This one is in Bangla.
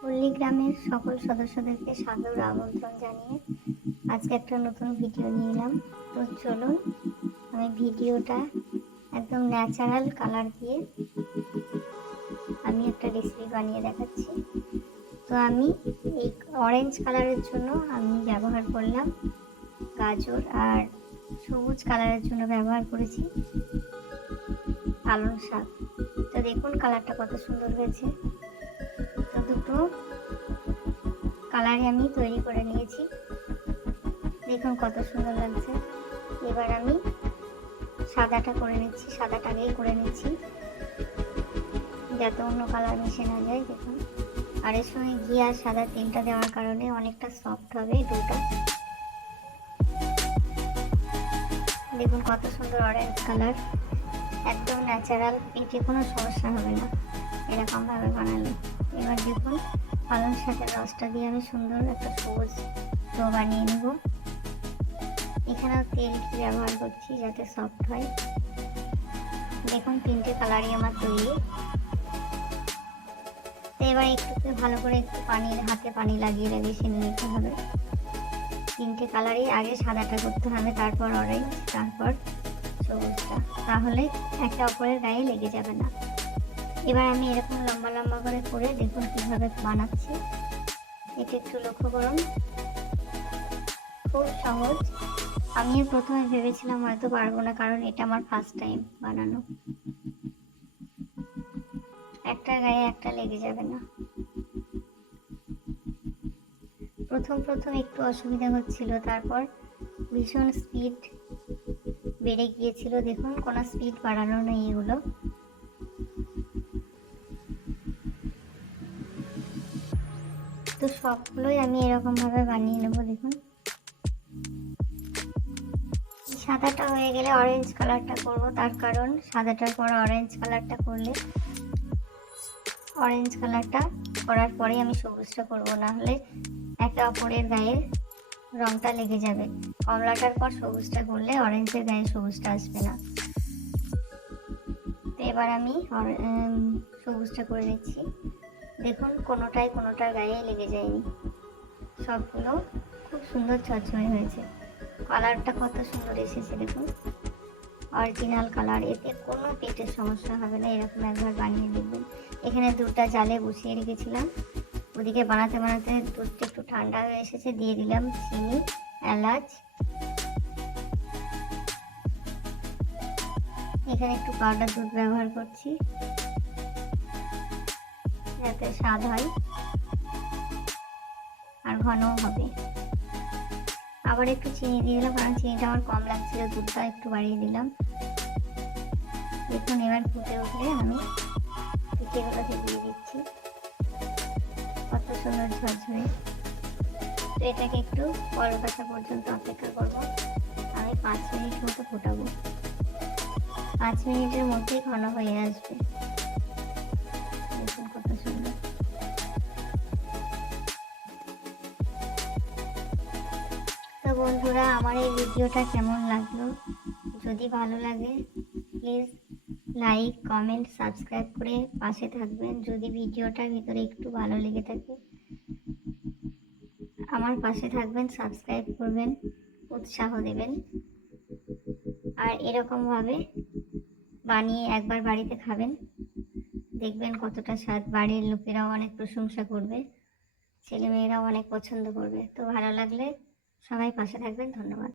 পল্লী গ্রামের সকল সদস্যদেরকে সাদর আমন্ত্রণ জানিয়ে আজকে একটা নতুন ভিডিও নিয়ে এলাম। তো চলুন আমি ভিডিওটা একদম ন্যাচারাল কালার দিয়ে আমি একটা রেসিপি বানিয়ে দেখাচ্ছি। তো আমি এই অরেঞ্জ কালারের জন্য আমি ব্যবহার করলাম গাজর, আর সবুজ কালারের জন্য ব্যবহার করেছি পালং শাক। তো দেখুন কালারটা কত সুন্দর হয়েছে। তো দুটো কালারে আমি তৈরি করে নিয়েছি, দেখুন কত সুন্দর লাগছে। এবার আমি সাদাটা করে নিচ্ছি, সাদাটা আগেই করে নিচ্ছি যাতে অন্য কালার মিশে না যায়। দেখুন, আর এর সঙ্গে ঘি আর সাদা তেলটা দেওয়ার কারণে অনেকটা সফট হবে ডোটা। দেখুন কত সুন্দর অরেঞ্জ কালার, একদম ন্যাচারাল, পেটে কোনো সমস্যা হবে না এরকমভাবে বানালে। এবার দেখুন পালং শাকের রসটা দিয়ে আমি সুন্দর একটা সবুজ ডো বানিয়ে নেব। এখানেও তেল ব্যবহার করছি যাতে সফট হয়। দেখুন তিনটে কালারই আমার তৈরি। তো এবার একটু ভালো করে একটু হাতে পানি লাগিয়ে লাগিয়ে নিতে হবে। তিনটে কালারই আগে সাদাটা করতে হবে, তারপর অরেঞ্জ, তারপর সবুজটা, তাহলে একে অপরের গায়ে লেগে যাবে না। এবার আমি এরকম লম্বা লম্বা করে দেখুন কিভাবে বানাচ্ছি। এটা একটু লক্ষ্য করুন, খুব সহজ। আমিও প্রথমে ভেবেছিলাম হয়তো পারবো না, কারণ এটা আমার ফার্স্ট টাইম বানানো। একটা গায়ে একটা লেগে যাবে না। প্রথম একটু অসুবিধা হচ্ছিল, তারপর ভীষণ স্পিড বেড়ে গিয়েছিল। দেখুন কোনো স্পিড বাড়ানো নেই এগুলো। তো সবগুলোই আমি এরকম ভাবে বানিয়ে নেব। দেখুন সাদাটা হয়ে গেলে অরেঞ্জ কালারটা করব, তার কারণ সাদাটার পর অরেঞ্জ কালারটা করলে, অরেঞ্জ কালারটা করার পরে আমি সবুজটা করব, না হলে একে অপরের গায়ে রংটা লেগে যাবে। কমলাটার পর সবুজটা করলে অরেঞ্জের গায়ে সবুজটা আসবে না। তো এবার আমি সবুজটা করে নিচ্ছি। দেখুন কোনোটার গায়ে লেগে যায়নি, সবগুলো খুব সুন্দর ঝরঝরে হয়েছে। কালারটা কত সুন্দর এসেছে, দেখুন অরিজিনাল কালার। এতে কোনো পেটের সমস্যা হবে না, এরকম একবার বানিয়ে দেখবেন। এখানে দুধটা জালে বসিয়ে রেখেছিলাম, ওদিকে বানাতে বানাতে দুধটা একটু ঠান্ডা হয়ে এসেছে, দিয়ে দিলাম চিনি, এলাচ, এখানে একটু পাউডার দুধ ব্যবহার করছি যাতে স্বাদ হয় আর ঘনও হবে। আবার একটু চিনি দিয়ে দিলাম, কারণ চিনিটা আমার কম লাগছিল, দুধটা একটু বাড়িয়ে দিলাম। দেখুন এবার ফুটে উঠলে আমি পিঠেগুলোকে দিয়ে দিচ্ছি, কত সুন্দর ঝরঝরে। তো এটাকে একটু বলক আসা পর্যন্ত অপেক্ষা করবো। আমি 5 মিনিট মতো ফোটাবো, 5 মিনিটের মধ্যেই ঘন হয়ে আসবে। দেখুন কত সুন্দর। তো বন্ধুরা, আমার এই ভিডিওটা কেমন লাগলো? যদি ভালো লাগে প্লিজ লাইক, কমেন্ট, সাবস্ক্রাইব করে পাশে থাকবেন। যদি ভিডিওটার ভিতরে একটু ভালো লেগে থাকে আমার পাশে থাকবেন, সাবস্ক্রাইব করবেন, উৎসাহ দেবেন। আর এরকমভাবে বানিয়ে একবার বাড়িতে খাবেন, দেখবেন কতটা স্বাদ। বাড়ির লোকেরাও অনেক প্রশংসা করবে, ছেলেমেয়েরাও অনেক পছন্দ করবে। তো ভালো লাগলে সবাই পাশে থাকবেন। ধন্যবাদ।